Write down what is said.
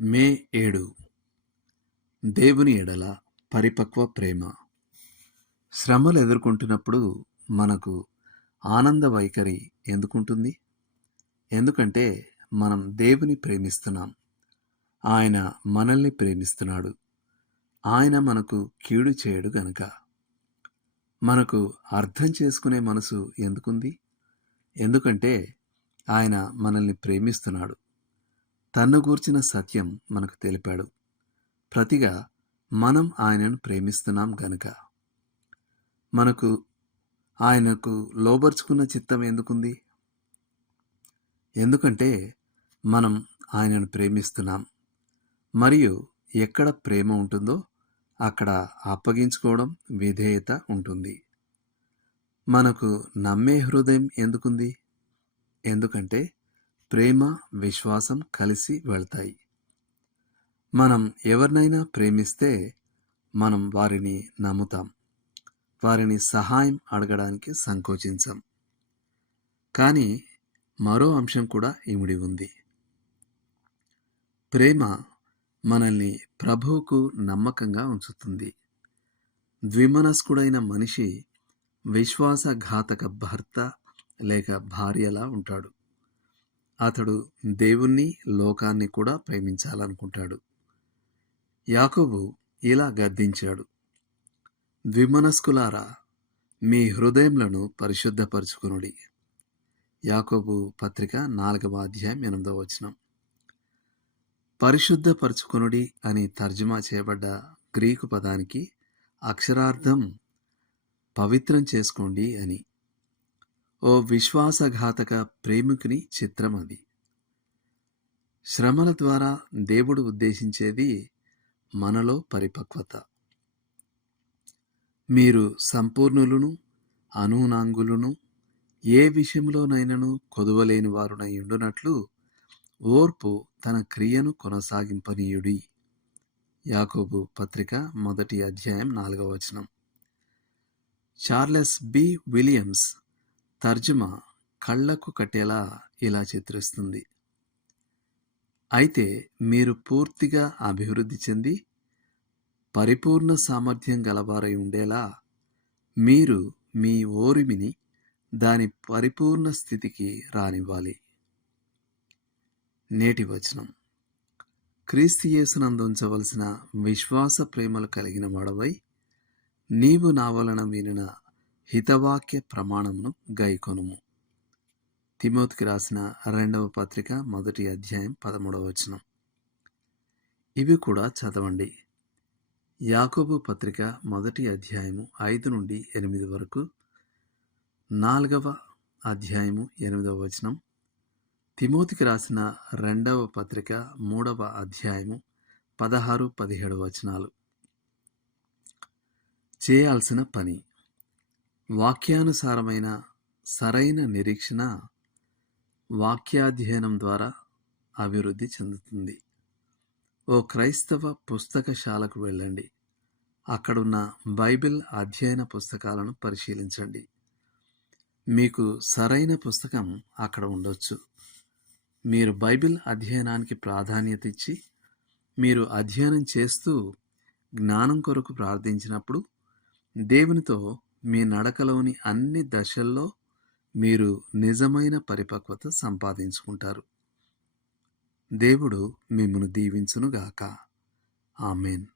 మే ఏడు. దేవుని ఎడల పరిపక్వ ప్రేమ. శ్రమలు ఎదుర్కొంటున్నప్పుడు మనకు ఆనంద వైఖరి ఎందుకుంటుంది? ఎందుకంటే మనం దేవుని ప్రేమిస్తున్నాం. ఆయన మనల్ని ప్రేమిస్తున్నాడు. ఆయన మనకు కీడు చేయడు గనుక. మనకు అర్థం చేసుకునే మనసు ఎందుకుంది? ఎందుకంటే ఆయన మనల్ని ప్రేమిస్తున్నాడు. తన్ను గూర్చిన సత్యం మనకు తెలిపాడు. ప్రతిగా మనం ఆయనను ప్రేమిస్తున్నాం గనుక. మనకు ఆయనకు లోబర్చుకున్న చిత్తం ఎందుకుంది? ఎందుకంటే మనం ఆయనను ప్రేమిస్తున్నాం. మరియు ఎక్కడ ప్రేమ ఉంటుందో అక్కడ అప్పగించుకోవడం విధేయత ఉంటుంది. మనకు నమ్మే హృదయం ఎందుకుంది? ఎందుకంటే ప్రేమ విశ్వాసం కలిసి వెళ్తాయి. మనం ఎవరినైనా ప్రేమిస్తే మనం వారిని నమ్ముతాం. వారిని సహాయం అడగడానికి సంకోచించాం. కానీ మరో అంశం కూడా ఇమిడి ఉంది. ప్రేమ మనల్ని ప్రభువుకు నమ్మకంగా ఉంచుతుంది. ద్విమనస్కుడైన మనిషి విశ్వాసఘాతక భర్త లేక భార్యలా ఉంటాడు. అతడు దేవుణ్ణి లోకాన్ని కూడా ప్రేమించాలనుకుంటాడు. యాకోబు ఇలా గద్దించాడు. ద్విమనస్కులారా మీ హృదయములను పరిశుద్ధపరచుకునుడి. యాకోబు పత్రిక నాలుగవ అధ్యాయం ఎనిమిదవ వచనం. పరిశుద్ధపరచుకునుడి అని తర్జుమా చేయబడ్డ గ్రీకు పదానికి అక్షరార్థం పవిత్రం చేసుకోండి అని. ఓ విశ్వాసఘాతక ప్రేమికుని చిత్రం అది. శ్రమల ద్వారా దేవుడు ఉద్దేశించేది మనలో పరిపక్వత. మీరు సంపూర్ణులను అనూనాంగులను ఏ విషయంలోనైనను కొదువలేని వారునై ఉండునట్లు ఓర్పు తన క్రియను కొనసాగింపనీయుడి. యాకోబు పత్రిక మొదటి అధ్యాయం నాలుగవ వచనం. చార్లెస్ బి విలియమ్స్ తర్జుమా కళ్ళకు కట్టేలా ఇలా చిత్రిస్తుంది. అయితే మీరు పూర్తిగా అభివృద్ధి చెంది పరిపూర్ణ సామర్థ్యం గలవారై ఉండేలా మీరు మీ ఓరిమిని దాని పరిపూర్ణ స్థితికి రానివ్వాలి. నేటి వచనం. క్రీస్తు అందించవలసిన విశ్వాస ప్రేమలు కలిగిన వాడవై నీవు నా వలన వినిన హితవాక్య ప్రమాణమును గైకొనుము. తిమోతికి రాసిన రెండవ పత్రిక మొదటి అధ్యాయం పదమూడవ వచనం. ఇవి కూడా చదవండి. యాకోబు పత్రిక మొదటి అధ్యాయము ఐదు నుండి ఎనిమిది వరకు నాలుగవ అధ్యాయము ఎనిమిదవ వచనం తిమోతికి రాసిన రెండవ పత్రిక మూడవ అధ్యాయము పదహారు పదిహేడు వచనాలు. చేయాల్సిన పని. వాక్యానుసారమైన సరైన నిరీక్షణ వాక్యాధ్యయనం ద్వారా అభివృద్ధి చెందుతుంది. ఓ క్రైస్తవ పుస్తకశాలకు వెళ్ళండి. అక్కడున్న బైబిల్ అధ్యయన పుస్తకాలను పరిశీలించండి. మీకు సరైన పుస్తకం అక్కడ ఉండొచ్చు. మీరు బైబిల్ అధ్యయనానికి ప్రాధాన్యత ఇచ్చి మీరు అధ్యయనం చేస్తూ జ్ఞానం కొరకు ప్రార్థించినప్పుడు దేవునితో మీ నడకలోని అన్ని దశల్లో మీరు నిజమైన పరిపక్వత సంపాదించుకుంటారు. దేవుడు మిమ్మను దీవించునుగాక. ఆమెన్.